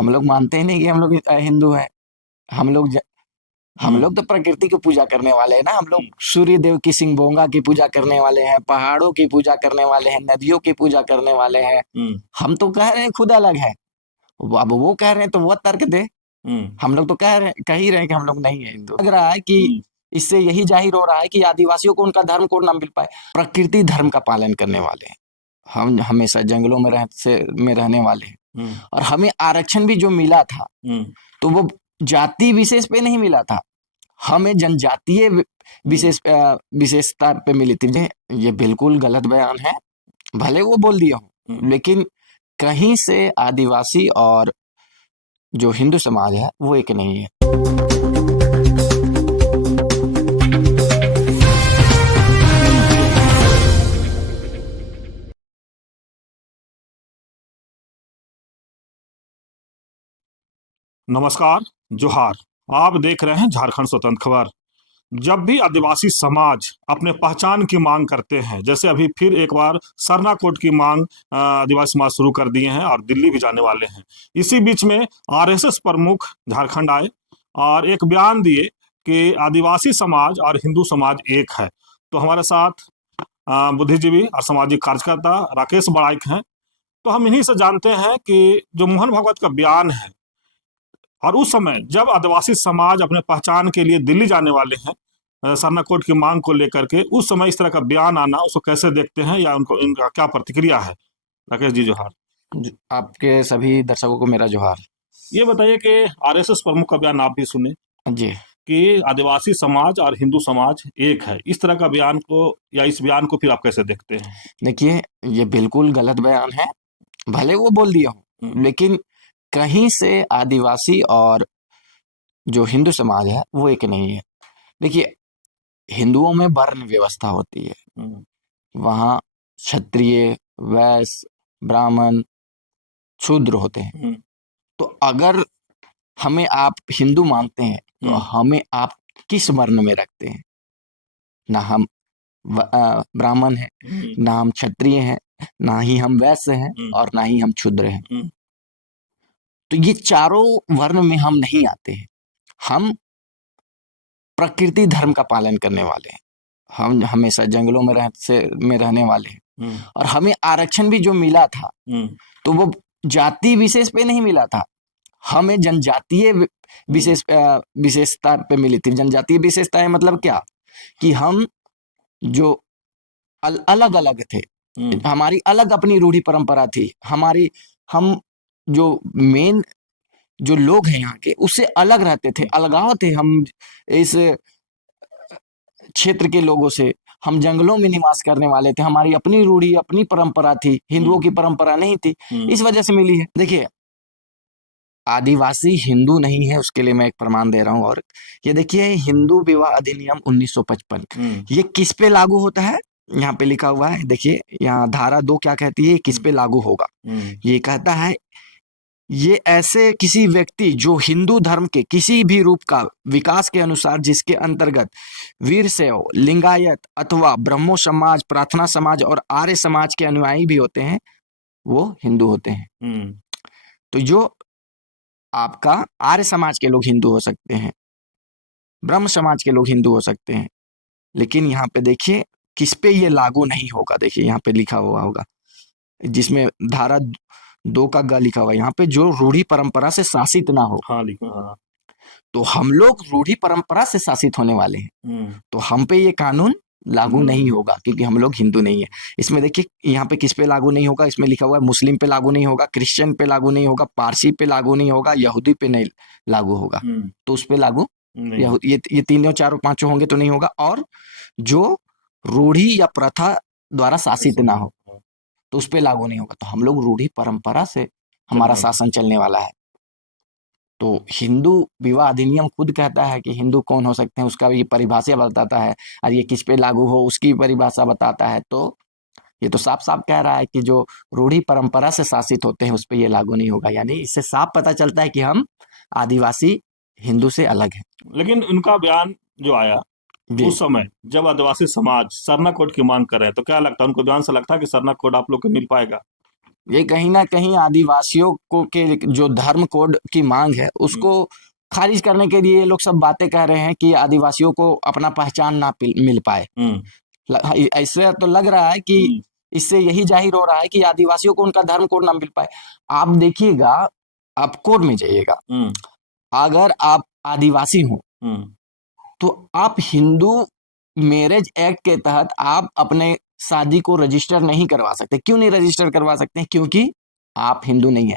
हम लोग मानते ही नहीं कि हम लोग हिंदू हैं। हम लोग हम लोग तो प्रकृति की पूजा करने वाले हैं ना। हम लोग सूर्य देव की सिंगबोंगा की पूजा करने वाले हैं, पहाड़ों की पूजा करने वाले हैं, नदियों की पूजा करने वाले हैं। हम तो कह रहे हैं खुद अलग है, अब वो कह रहे हैं तो वो तर्क दे। हम लोग तो कह ही रहे हैं कि हम लोग नहीं है हिंदू। लग रहा है कि इससे यही जाहिर हो रहा है कि आदिवासियों को उनका धर्म कोड ना मिल पाए। प्रकृति धर्म का पालन करने वाले हैं हम, हमेशा जंगलों में रहने वाले हैं। और हमें आरक्षण भी जो मिला था तो वो जाति विशेष पे नहीं मिला था, हमें जनजातीय विशेषता पे मिली थी। ये बिल्कुल गलत बयान है, भले वो बोल दिया हो, लेकिन कहीं से आदिवासी और जो हिंदू समाज है वो एक नहीं है। नमस्कार, जोहार। आप देख रहे हैं झारखंड स्वतंत्र खबर। जब भी आदिवासी समाज अपने पहचान की मांग करते हैं, जैसे अभी फिर एक बार सरना कोड की मांग आदिवासी समाज शुरू कर दिए हैं और दिल्ली भी जाने वाले हैं। इसी बीच में आरएसएस प्रमुख झारखंड आए और एक बयान दिए कि आदिवासी समाज और हिंदू समाज एक है। तो हमारे साथ बुद्धिजीवी और सामाजिक कार्यकर्ता राकेश बड़ाइक हैं। तो हम इन्हीं से जानते हैं कि जो मोहन भागवत का बयान है और उस समय जब आदिवासी समाज अपने पहचान के लिए दिल्ली जाने वाले हैं सरना कोड की मांग को लेकर के, उस समय इस तरह का बयान आना, उसको कैसे देखते हैं या उनको इनका क्या प्रतिक्रिया है? राकेश जी, जोहार। आपके सभी दर्शकों को मेरा जोहार। ये बताइए कि आरएसएस प्रमुख का बयान आप भी सुने जी, कि आदिवासी समाज और हिंदू समाज एक है, इस तरह का बयान को या इस बयान को फिर आप कैसे देखते हैं? देखिए ये बिल्कुल गलत बयान है, भले वो बोल दिया हो, लेकिन कहीं से आदिवासी और जो हिंदू समाज है वो एक नहीं है। देखिए हिंदुओं में वर्ण व्यवस्था होती है, वहाँ क्षत्रिय, वैश्य, ब्राह्मण, शूद्र होते हैं। तो अगर हमें आप हिंदू मानते हैं तो हमें आप किस वर्ण में रखते हैं? ना हम ब्राह्मण हैं, ना हम क्षत्रिय हैं, ना ही हम वैश्य हैं और ना ही हम शूद्र हैं। तो ये चारों वर्ण में हम नहीं आते हैं। हम प्रकृति धर्म का पालन करने वाले हैं। हम हमेशा जंगलों में रहने वाले हैं। और हमें आरक्षण भी जो मिला था तो वो जाति विशेष पे नहीं मिला था, हमें जनजातीय विशेषता पे मिली थी। जनजातीय विशेषताएं मतलब क्या कि हम जो अलग अलग थे, हमारी अलग अपनी रूढ़ी परंपरा थी, हमारी हम जो मेन जो लोग हैं यहाँ के उससे अलग रहते थे, अलगाव थे हम इस क्षेत्र के लोगों से। हम जंगलों में निवास करने वाले थे, हमारी अपनी रूढ़ी अपनी परंपरा थी, हिंदुओं की परंपरा नहीं थी, इस वजह से मिली है। देखिए आदिवासी हिंदू नहीं है उसके लिए मैं एक प्रमाण दे रहा हूं। और ये देखिए हिंदू विवाह अधिनियम 1955 ये किस पे लागू होता है? यहाँ पे लिखा हुआ है, देखिए यहाँ धारा 2 क्या कहती है, किस पे लागू होगा। ये कहता है ये ऐसे किसी व्यक्ति जो हिंदू धर्म के किसी भी रूप का विकास के अनुसार जिसके अंतर्गत वीरशैव, लिंगायत अथवा ब्रह्मो समाज, प्रार्थना समाज और आर्य समाज के अनुयायी भी होते हैं, वो हिंदू होते हैं। तो जो आपका आर्य समाज के लोग हिंदू हो सकते हैं, ब्रह्म समाज के लोग हिंदू हो सकते हैं, लेकिन यहाँ पे देखिए किस पे ये लागू नहीं होगा। देखिए यहाँ पे लिखा हुआ होगा, जिसमें धारा 2 का ग लिखा हुआ है, यहाँ पे जो रूढ़ी परंपरा से शासित ना हो। हाँ, लिखा। हाँ। तो हम लोग रूढ़ी परंपरा से शासित होने वाले हैं, तो हम पे ये कानून लागू नहीं होगा क्योंकि हम लोग हिंदू नहीं है। इसमें देखिए यहाँ पे किस पे लागू नहीं होगा, इसमें लिखा हुआ है मुस्लिम पे लागू नहीं होगा, क्रिश्चियन पे लागू नहीं होगा, पारसी पे लागू नहीं होगा, यहूदी पे नहीं लागू होगा। तो उस पे लागू ये तीनों चारों पांचों होंगे तो नहीं होगा। और जो रूढ़ी या प्रथा द्वारा शासित ना हो तो उस पे लागू नहीं होगा। तो हम लोग रूढ़ी परंपरा से हमारा शासन चलने वाला है। तो हिंदू विवाह अधिनियम खुद कहता है कि हिंदू कौन हो सकते हैं, उसका भी परिभाषा बताता है, और ये किस पे लागू हो उसकी परिभाषा बताता है। तो ये तो साफ साफ कह रहा है कि जो रूढ़ी परंपरा से शासित होते हैं उस पे ये लागू नहीं होगा। यानी इससे साफ पता चलता है कि हम आदिवासी हिंदू से अलग हैं। लेकिन उनका बयान जो आया उस समय जब आदिवासी समाज सरना कोड की मांग कर रहे हैं, तो क्या लगता है उनको बयान से लगता है कि सरना कोड आप लोग को मिल पाएगा? ये कहीं ना कहीं आदिवासियों को के जो धर्म कोड की मांग है उसको खारिज करने के लिए ये लोग सब बातें कह रहे हैं कि आदिवासियों को अपना पहचान ना मिल पाए। ऐसे तो लग रहा है कि इससे यही जाहिर हो रहा है कि आदिवासियों को उनका धर्म कोड ना मिल पाए। आप देखिएगा, आप कोड में जाइएगा, अगर आप आदिवासी हो तो आप हिंदू मैरिज एक्ट के तहत आप अपने शादी को रजिस्टर नहीं करवा सकते। क्यों नहीं रजिस्टर करवा सकते? क्योंकि आप हिंदू नहीं है।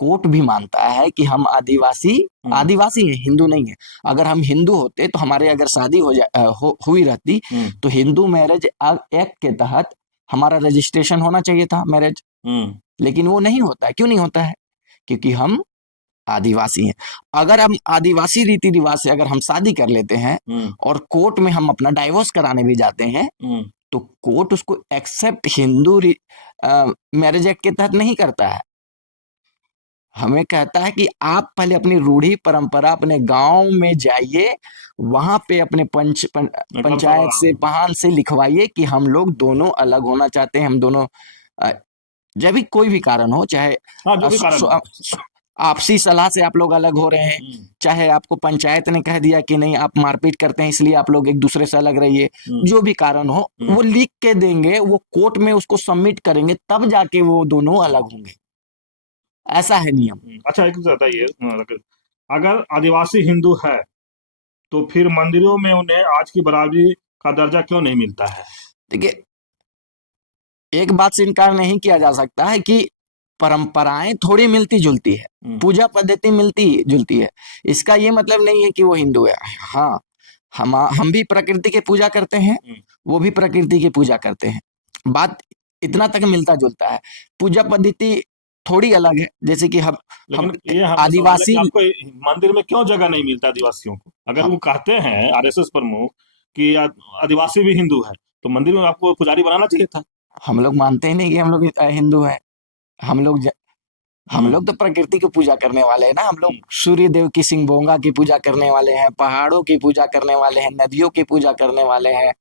कोर्ट भी मानता है कि हम आदिवासी आदिवासी हैं, हिंदू नहीं है। अगर हम हिंदू होते तो हमारे अगर शादी हुई रहती तो हिंदू मैरिज एक्ट के तहत हमारा रजिस्ट्रेशन होना चाहिए था मैरिज, लेकिन वो नहीं होता है। क्यों नहीं होता है? क्योंकि हम आदिवासी हैं। अगर हम आदिवासी रीति रिवाज से अगर हम शादी कर लेते हैं और कोर्ट में हम अपना डाइवोर्स कराने भी जाते हैं तो कोर्ट उसको एक्सेप्ट हिंदू मैरिज एक्ट के तहत नहीं करता है। हमें कहता है कि आप पहले अपनी रूढ़ी परंपरा अपने गांव में जाइए, वहां पे अपने पंचायत से पहान से लिखवाइए कि हम लोग दोनों अलग होना चाहते हैं। हम दोनों जब भी कोई भी कारण हो, चाहे आपसी सलाह से आप लोग अलग हो रहे हैं, चाहे आपको पंचायत ने कह दिया कि नहीं आप मारपीट करते हैं इसलिए आप लोग एक दूसरे से अलग रहिए, जो भी कारण हो वो लिख के देंगे, वो कोर्ट में उसको सबमिट करेंगे, तब जाके वो दोनों अलग होंगे। ऐसा है नियम। अच्छा, एक बताइए, अगर आदिवासी हिंदू है तो फिर मंदिरों में उन्हें आज की बराबरी का दर्जा क्यों नहीं मिलता है? देखिए, एक बात से इनकार नहीं किया जा सकता है कि परंपराएं थोड़ी मिलती जुलती है, पूजा पद्धति मिलती जुलती है। इसका ये मतलब नहीं है कि वो हिंदू है। हाँ, हम भी प्रकृति की पूजा करते हैं, वो भी प्रकृति की पूजा करते हैं। बात इतना तक मिलता जुलता है, पूजा पद्धति थोड़ी अलग है। जैसे कि हम आदिवासी आपको मंदिर में क्यों जगह नहीं मिलता आदिवासियों को? अगर वो कहते हैं आरएसएस प्रमुख कि आदिवासी भी हिंदू है तो मंदिर में आपको पुजारी बनाना चाहिए था। हम लोग मानते ही नहीं कि हम लोग हिंदू हैं। हम लोग तो प्रकृति की पूजा करने वाले हैं ना। हम लोग सूर्य देव की सिंगबोंगा की पूजा करने वाले हैं, पहाड़ों की पूजा करने वाले हैं, नदियों की पूजा करने वाले हैं।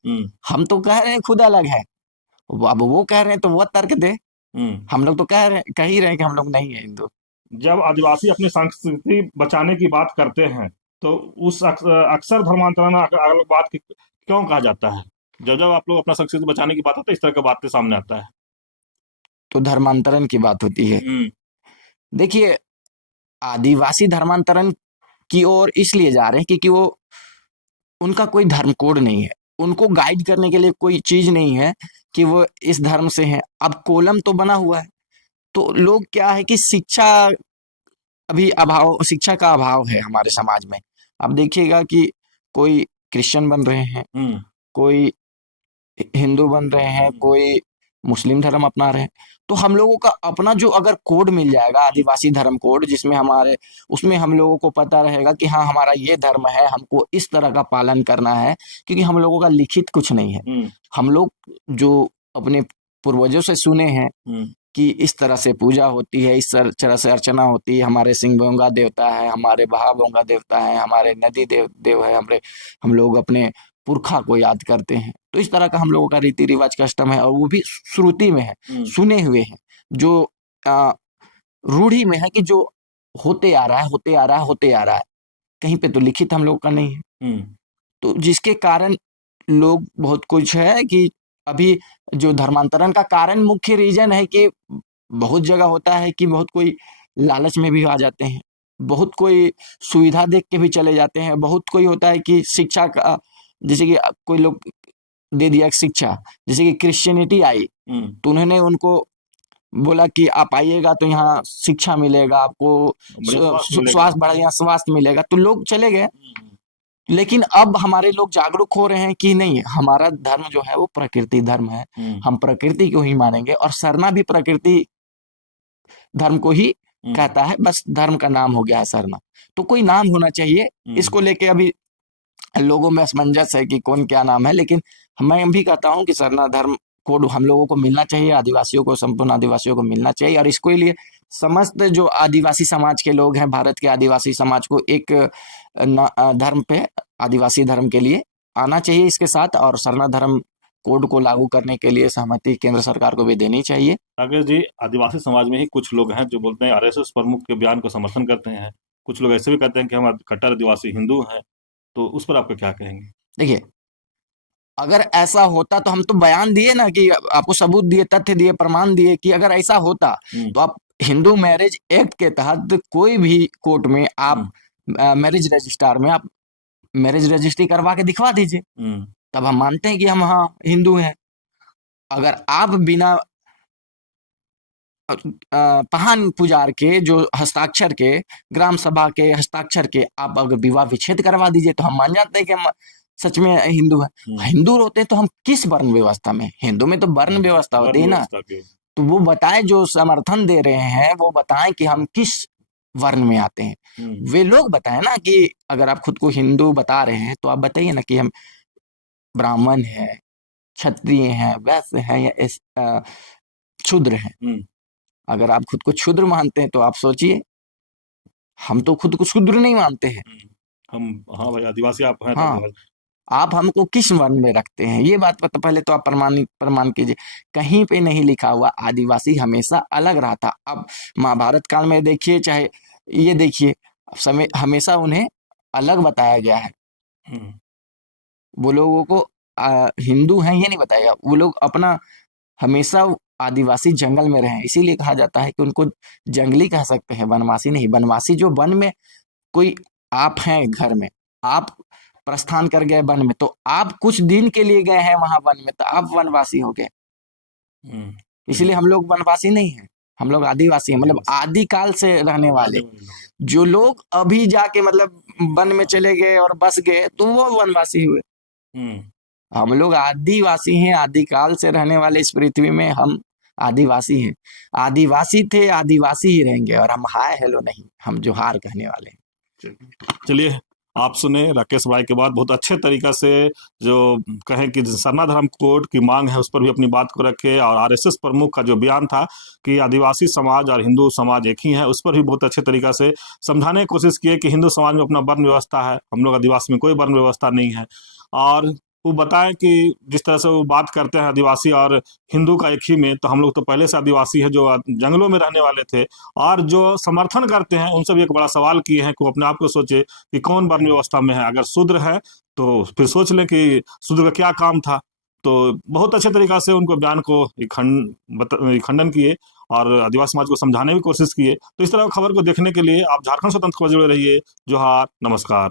हम तो कह रहे हैं खुद अलग है, अब वो कह रहे हैं तो वो तर्क दे। हम लोग तो कह ही रहे हैं कि हम लोग नहीं है हिंदू। जब आदिवासी अपनी संस्कृति बचाने की बात करते हैं तो उस अक्सर धर्मांतरण बात क्यों कहा जाता है? जब जब आप लोग अपना संस्कृति बचाने की बात होती है इस तरह की बातें सामने आता है तो धर्मांतरण की बात होती है। देखिए, आदिवासी धर्मांतरण की ओर इसलिए जा रहे हैं क्योंकि वो उनका कोई धर्म कोड नहीं है, उनको गाइड करने के लिए कोई चीज नहीं है कि वो इस धर्म से हैं। अब कोलम तो बना हुआ है, तो लोग क्या है कि शिक्षा का अभाव है हमारे समाज में। आप देखिएगा कि कोई क्रिश्चियन बन रहे हैं, कोई हिंदू बन रहे हैं, कोई मुस्लिम धर्म अपना रहे हैं। तो हम लोगों का अपना जो अगर कोड मिल जाएगा, आदिवासी धर्म कोड, जिसमें उसमें हम लोगों को पता रहेगा कि हाँ हमारा ये धर्म है, हमको इस तरह का पालन करना है। क्योंकि हम लोगों का लिखित कुछ नहीं है। हम लोग जो अपने पूर्वजों से सुने हैं कि इस तरह से पूजा होती है, इस तरह से अर्चना होती है, हमारे सिंगबोंगा देवता है, हमारे बहाबोंगा देवता है, हमारे नदी देव है, हम लोग अपने पुरखा को याद करते हैं। तो इस तरह का हम लोगों का रीति रिवाज कस्टम है, और वो भी श्रुति में है, सुने हुए हैं, जो रूढ़ी में है कि जो होते आ रहा है, होते आ रहा है, होते आ रहा है। कहीं पे तो लिखित हम लोग का नहीं है। तो जिसके कारण लोग बहुत कुछ है कि अभी जो धर्मांतरण का कारण मुख्य रीजन है कि बहुत जगह होता है कि बहुत कोई लालच में भी आ जाते हैं, बहुत कोई सुविधा देख के भी चले जाते हैं, बहुत कोई होता है कि शिक्षा का, जैसे कि कोई लोग दे दिया शिक्षा, जैसे कि क्रिश्चियनिटी आई तो उन्होंने उनको बोला कि आप आइएगा तो यहाँ शिक्षा मिलेगा, आपको स्वास्थ्य बढ़िया स्वास्थ्य मिलेगा, तो लोग चले गए। लेकिन अब हमारे लोग जागरूक हो रहे हैं कि नहीं, हमारा धर्म जो है वो प्रकृति धर्म है, हम प्रकृति को ही मानेंगे। और सरना भी प्रकृति धर्म को ही कहता है, बस धर्म का नाम हो गया है सरना। तो कोई नाम होना चाहिए, इसको लेके अभी लोगों में असमंजस है कि कौन क्या नाम है। लेकिन मैं भी कहता हूँ कि सरना धर्म कोड हम लोगों को मिलना चाहिए, आदिवासियों को, संपूर्ण आदिवासियों को मिलना चाहिए। और इसको लिए समस्त जो आदिवासी समाज के लोग हैं, भारत के आदिवासी समाज को एक धर्म पे, आदिवासी धर्म के लिए आना चाहिए इसके साथ, और सरना धर्म कोड को लागू करने के लिए सहमति केंद्र सरकार को भी देनी चाहिए। राकेश जी, आदिवासी समाज में ही कुछ लोग हैं जो बोलते हैं आरएसएस प्रमुख के बयान को समर्थन करते हैं, कुछ लोग ऐसे भी कहते हैं कि हम कट्टर आदिवासी हिंदू हैं, तो उस पर आपका क्या कहेंगे? देखिए, अगर ऐसा होता तो हम तो बयान दिए ना, कि आपको सबूत दिए, तथ्य दिए, प्रमाण दिए कि अगर ऐसा होता तो आप हिंदू मैरिज एक्ट के तहत कोई भी कोर्ट में आप मैरिज रजिस्ट्रार में आप मैरिज रजिस्ट्री करवा के दिखवा दीजिए, तब हम मानते हैं कि हम हाँ हिंदू हैं। अगर आप बिना पहान पुजार के, जो हस्ताक्षर के, ग्राम सभा के हस्ताक्षर के आप अगर विवाह विच्छेद करवा दीजिए तो हम मान जाते हैं कि हम सच में हिंदू हैं। हिंदू होते हैं तो हम किस वर्ण व्यवस्था में, हिंदू में तो वर्ण व्यवस्था होती है ना, तो वो बताएं, जो समर्थन दे रहे हैं वो बताएं कि हम किस वर्ण में आते हैं। वे लोग बताएं ना, कि अगर आप खुद को हिंदू बता रहे हैं तो आप बताइए ना कि हम ब्राह्मण हैं, क्षत्रिय हैं, वैश्य हैं या क्षुद्र हैं। अगर आप खुद को क्षुद्र मानते हैं तो आप सोचिए, हम तो खुद को क्षुद्र नहीं मानते हैं। हम हाँ भाई आदिवासी आप हैं, हाँ, आप हमको किस वर्ण में रखते हैं, ये बात पता पहले तो आप प्रमाण कीजिए। कहीं पे नहीं लिखा हुआ आदिवासी हमेशा अलग रहा था। अब महाभारत काल में देखिए, चाहे ये देखिए, समय हमेशा उन्हें अलग बताया गया है। वो लोगों को हिंदू हैं ये नहीं बताया, वो लोग अपना हमेशा आदिवासी जंगल में रहे, इसीलिए कहा जाता है कि उनको जंगली कह सकते हैं, वनवासी नहीं। वनवासी जो वन में, कोई आप हैं घर में, आप प्रस्थान कर गए वन में, तो आप कुछ दिन के लिए गए हैं वहां वन में, तो आप वनवासी हो गए। इसलिए हम लोग वनवासी नहीं हैं, हम लोग आदिवासी हैं, मतलब आदिकाल से रहने वाले। जो लोग अभी जाके मतलब वन में चले गए और बस गए तो वो वनवासी हुए। हम लोग आदिवासी हैं, आदिकाल से रहने वाले इस पृथ्वी में हम आदिवासी हैं। आदिवासी थे, आदिवासी ही रहेंगे, और हम हाय हेलो नहीं, हम जोहार कहने वाले हैं। चलिए, आप सुने राकेश भाई के बाद बहुत अच्छे तरीका से, जो कहें कि सरना धर्म कोड की मांग है उस पर भी अपनी बात को रखे, और आरएसएस प्रमुख का जो बयान था कि आदिवासी समाज और हिंदू समाज एक ही है, उस पर भी बहुत अच्छे तरीका से समझाने की कोशिश किए कि हिंदू समाज में अपना वर्ण व्यवस्था है, हम लोग आदिवासी में कोई वर्ण व्यवस्था नहीं है। और वो बताएं कि जिस तरह से वो बात करते हैं आदिवासी और हिंदू का एक ही में, तो हम लोग तो पहले से आदिवासी हैं जो जंगलों में रहने वाले थे। और जो समर्थन करते हैं उनसे भी एक बड़ा सवाल किए हैं कि वो अपने आप को सोचे कि कौन वर्ण व्यवस्था में है। अगर शूद्र है तो फिर सोच लें कि शूद्र का क्या काम था। तो बहुत अच्छे तरीका से उनको बयान को खंडन किए और आदिवासी समाज को समझाने की कोशिश किए। तो इस तरह खबर को देखने के लिए आप झारखंड स्वतंत्र खबर जुड़े रहिए। जोहार, नमस्कार।